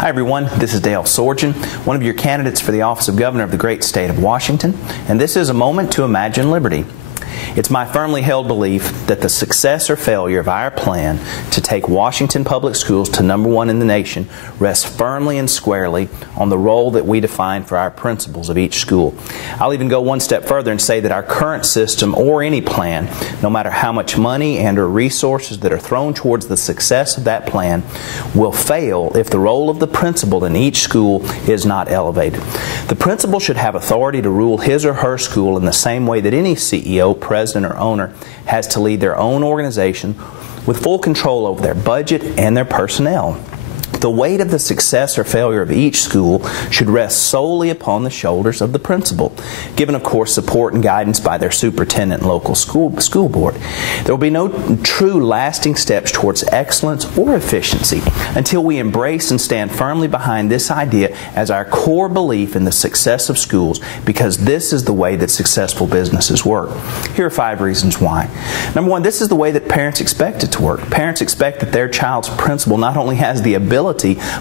Hi everyone, this is Dale Sorgen, one of your candidates for the office of Governor of the great state of Washington, and this is a moment to imagine liberty. It's my firmly held belief that the success or failure of our plan to take Washington public schools to #1 in the nation rests firmly and squarely on the role that we define for our principals of each school. I'll even go one step further and say that our current system or any plan, no matter how much money and or resources that are thrown towards the success of that plan, will fail if the role of the principal in each school is not elevated. The principal should have authority to rule his or her school in the same way that any CEO, president, or owner has to lead their own organization with full control over their budget and their personnel. The weight of the success or failure of each school should rest solely upon the shoulders of the principal, given, of course, support and guidance by their superintendent and local school board. There will be no true lasting steps towards excellence or efficiency until we embrace and stand firmly behind this idea as our core belief in the success of schools, because this is the way that successful businesses work. Here are 5 reasons why. Number 1, this is the way that parents expect it to work. Parents expect that their child's principal not only has the ability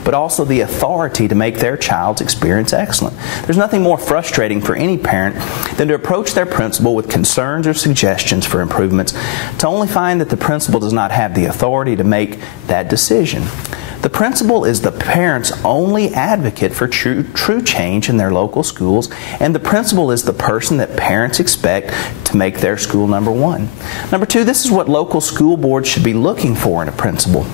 but also the authority to make their child's experience excellent. There's nothing more frustrating for any parent than to approach their principal with concerns or suggestions for improvements to only find that the principal does not have the authority to make that decision. The principal is the parent's only advocate for true change in their local schools, and the principal is the person that parents expect to make their school #1. Number 2, this is what local school boards should be looking for in a principal.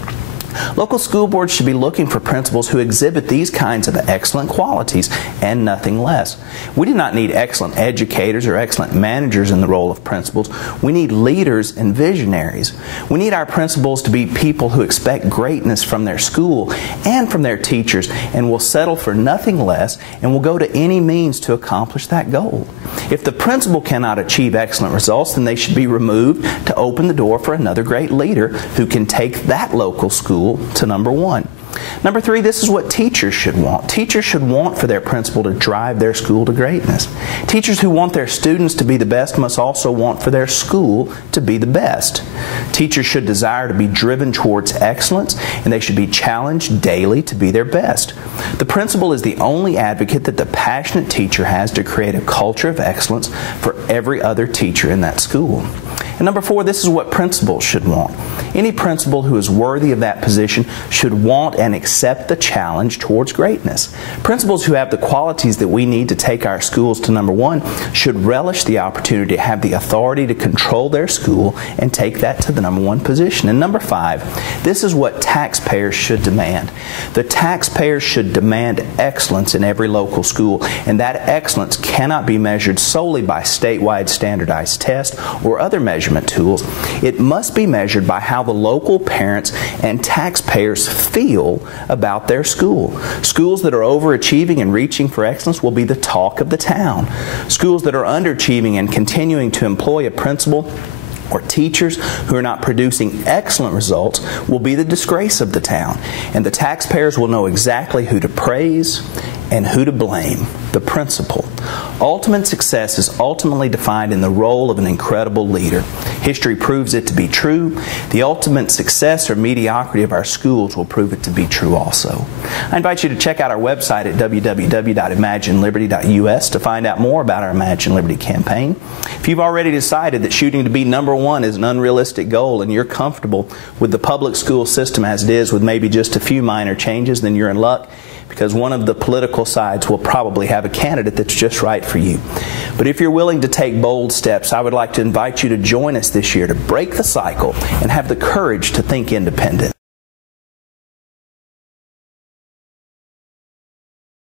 Local school boards should be looking for principals who exhibit these kinds of excellent qualities and nothing less. We do not need excellent educators or excellent managers in the role of principals. We need leaders and visionaries. We need our principals to be people who expect greatness from their school and from their teachers and will settle for nothing less and will go to any means to accomplish that goal. If the principal cannot achieve excellent results, then they should be removed to open the door for another great leader who can take that local school to #1. Number 3, this is what teachers should want. Teachers should want for their principal to drive their school to greatness. Teachers who want their students to be the best must also want for their school to be the best. Teachers should desire to be driven towards excellence, and they should be challenged daily to be their best. The principal is the only advocate that the passionate teacher has to create a culture of excellence for every other teacher in that school. And number 4, this is what principals should want. Any principal who is worthy of that position should want and accept the challenge towards greatness. Principals who have the qualities that we need to take our schools to #1 should relish the opportunity to have the authority to control their school and take that to the #1 position. And number 5, this is what taxpayers should demand. The taxpayers should demand excellence in every local school, and that excellence cannot be measured solely by statewide standardized tests or other measurement tools. It must be measured by how the local parents and taxpayers feel about their school. Schools that are overachieving and reaching for excellence will be the talk of the town. Schools that are underachieving and continuing to employ a principal or teachers who are not producing excellent results will be the disgrace of the town. And the taxpayers will know exactly who to praise and who to blame, the principal. Ultimate success is ultimately defined in the role of an incredible leader. History proves it to be true. The ultimate success or mediocrity of our schools will prove it to be true also. I invite you to check out our website at www.imagineliberty.us to find out more about our Imagine Liberty campaign. If you've already decided that shooting to be #1 is an unrealistic goal and you're comfortable with the public school system as it is with maybe just a few minor changes, then you're in luck, because one of the political sides will probably have a candidate that's just right for you. But if you're willing to take bold steps, I would like to invite you to join us this year to break the cycle and have the courage to think independent.